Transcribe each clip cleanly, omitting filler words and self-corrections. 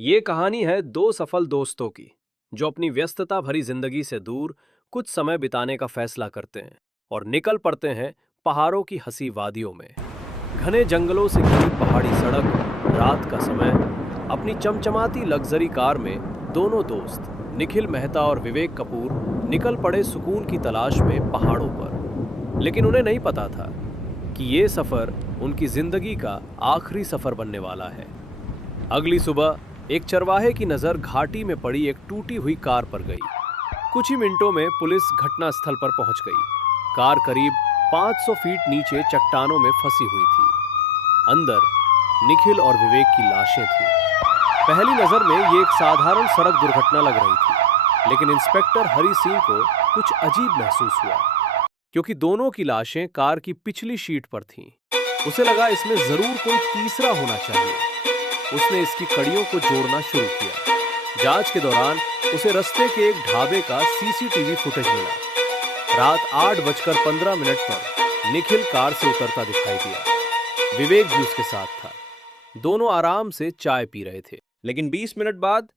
ये कहानी है दो सफल दोस्तों की जो अपनी व्यस्तता भरी जिंदगी से दूर कुछ समय बिताने का फैसला करते हैं और निकल पड़ते हैं पहाड़ों की हंसी वादियों में। घने जंगलों से घिरी पहाड़ी सड़क, रात का समय। अपनी चमचमाती लग्जरी कार में दोनों दोस्त निखिल मेहता और विवेक कपूर निकल पड़े सुकून की तलाश में पहाड़ों पर। लेकिन उन्हें नहीं पता था कि ये सफर उनकी जिंदगी का आखिरी सफर बनने वाला है। अगली सुबह एक चरवाहे की नजर घाटी में पड़ी एक टूटी हुई कार पर गई। कुछ ही मिनटों में पुलिस घटनास्थल पर पहुंच गई। कार करीब 500 फीट नीचे चट्टानों में फंसी हुई थी। अंदर निखिल और विवेक की लाशें थीं। पहली नजर में ये एक साधारण सड़क दुर्घटना लग रही थी, लेकिन इंस्पेक्टर हरि सिंह को कुछ अजीब महसूस हुआ, क्योंकि दोनों की लाशें कार की पिछली शीट पर थीं। उसे लगा इसमें जरूर कोई तीसरा होना चाहिए। उसने इसकी कड़ियों को जोड़ना शुरू किया। जांच के दौरान उसे रास्ते के एक ढाबे का सीसीटीवी फुटेज मिला। रात 8:15 पर निखिल कार से उतरता दिखाई दिया। विवेक भी उसके साथ था। दोनों आराम से चाय पी रहे थे, लेकिन 20 मिनट बाद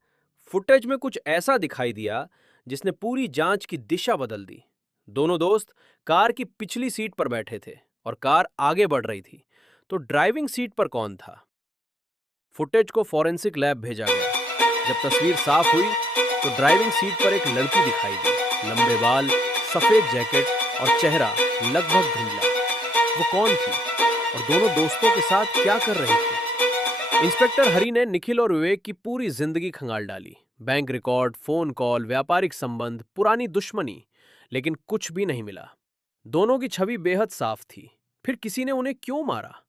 फुटेज में कुछ ऐसा दिखाई दिया जिसने पूरी जांच की दिशा बदल दी। दोनों दोस्त कार की पिछली सीट पर बैठे थे और कार आगे बढ़ रही थी। तो ड्राइविंग सीट पर कौन था? फुटेज को फॉरेंसिक लैब भेजा गया। जब तस्वीर साफ हुई तो ड्राइविंग सीट पर एक लड़की दिखाई दी। लंबे बाल, सफेद जैकेट और चेहरा लगभग धुंधला। वो कौन थी और दोनों दोस्तों के साथ क्या कर रही थी? इंस्पेक्टर हरि ने निखिल और विवेक की पूरी जिंदगी खंगाल डाली। बैंक रिकॉर्ड, फोन कॉल, व्यापारिक संबंध, पुरानी दुश्मनी, लेकिन कुछ भी नहीं मिला। दोनों की छवि बेहद साफ थी। फिर किसी ने उन्हें क्यों मारा?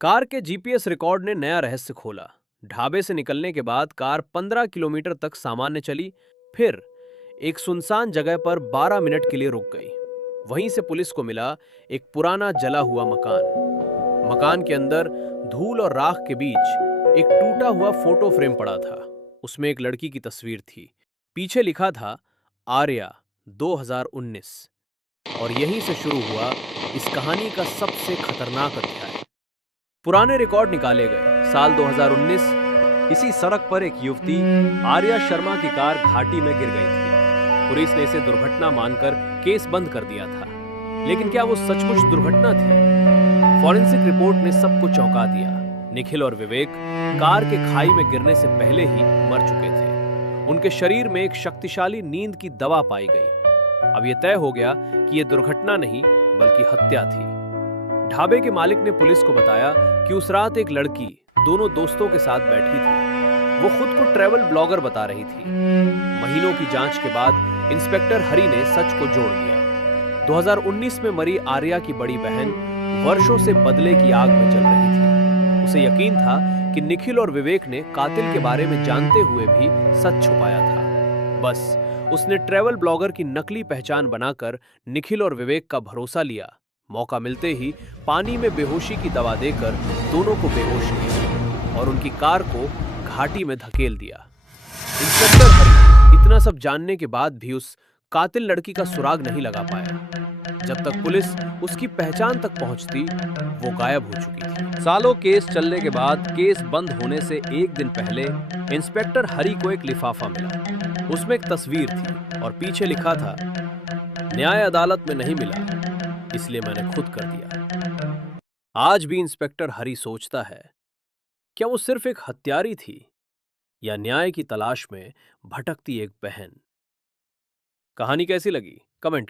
कार के जीपीएस रिकॉर्ड ने नया रहस्य खोला। ढाबे से निकलने के बाद कार 15 किलोमीटर तक सामान्य चली, फिर एक सुनसान जगह पर 12 मिनट के लिए रुक गई। वहीं से पुलिस को मिला एक पुराना जला हुआ मकान। मकान के अंदर धूल और राख के बीच एक टूटा हुआ फोटो फ्रेम पड़ा था। उसमें एक लड़की की तस्वीर थी। पीछे लिखा था आर्या 2019। और यहीं से शुरू हुआ इस कहानी का सबसे खतरनाक अध्याय। पुराने रिकॉर्ड निकाले गए। साल 2019, इसी सड़क पर एक युवती आर्या शर्मा की कार घाटी में गिर गई थी। पुलिस ने इसे दुर्घटना मानकर केस बंद कर दिया था, लेकिन क्या वो सचमुच दुर्घटना थी? फॉरेंसिक रिपोर्ट ने सबको चौंका दिया। निखिल और विवेक कार के खाई में गिरने से पहले ही मर चुके थे। उनके शरीर में एक शक्तिशाली नींद की दवा पाई गई। अब यह तय हो गया कि यह दुर्घटना नहीं बल्कि हत्या थी। ढाबे के मालिक ने पुलिस को बताया कि उस रात एक लड़की दोनों दोस्तों के साथ बैठी थी। वो खुद को ट्रैवल ब्लॉगर बता रही थी। महीनों की जांच के बाद इंस्पेक्टर हरि ने सच को जोड़ लिया। 2019 में मरी आर्या की बड़ी बहन वर्षों से बदले की आग में जल रही थी। उसे यकीन था कि निखिल और विवेक ने कातिल के बारे में जानते हुए भी सच छुपाया था। बस उसने ट्रैवल ब्लॉगर की नकली पहचान बनाकर निखिल और विवेक का भरोसा लिया। मौका मिलते ही पानी में बेहोशी की दवा देकर दोनों को बेहोश किया और उनकी कार को घाटी में धकेल दिया। इंस्पेक्टर हरि इतना सब जानने के बाद भी उस कातिल लड़की का सुराग नहीं लगा पाया। जब तक पुलिस उसकी पहचान तक पहुंचती, वो गायब हो चुकी थी। सालों केस चलने के बाद केस बंद होने से एक दिन पहले इंस्पेक्टर हरि को एक लिफाफा मिला। उसमें एक तस्वीर थी और पीछे लिखा था, न्याय अदालत में नहीं मिला, इसलिए मैंने खुद कर दिया। आज भी इंस्पेक्टर हरि सोचता है, क्या वो सिर्फ एक हत्यारी थी या न्याय की तलाश में भटकती एक बहन? कहानी कैसी लगी? कमेंट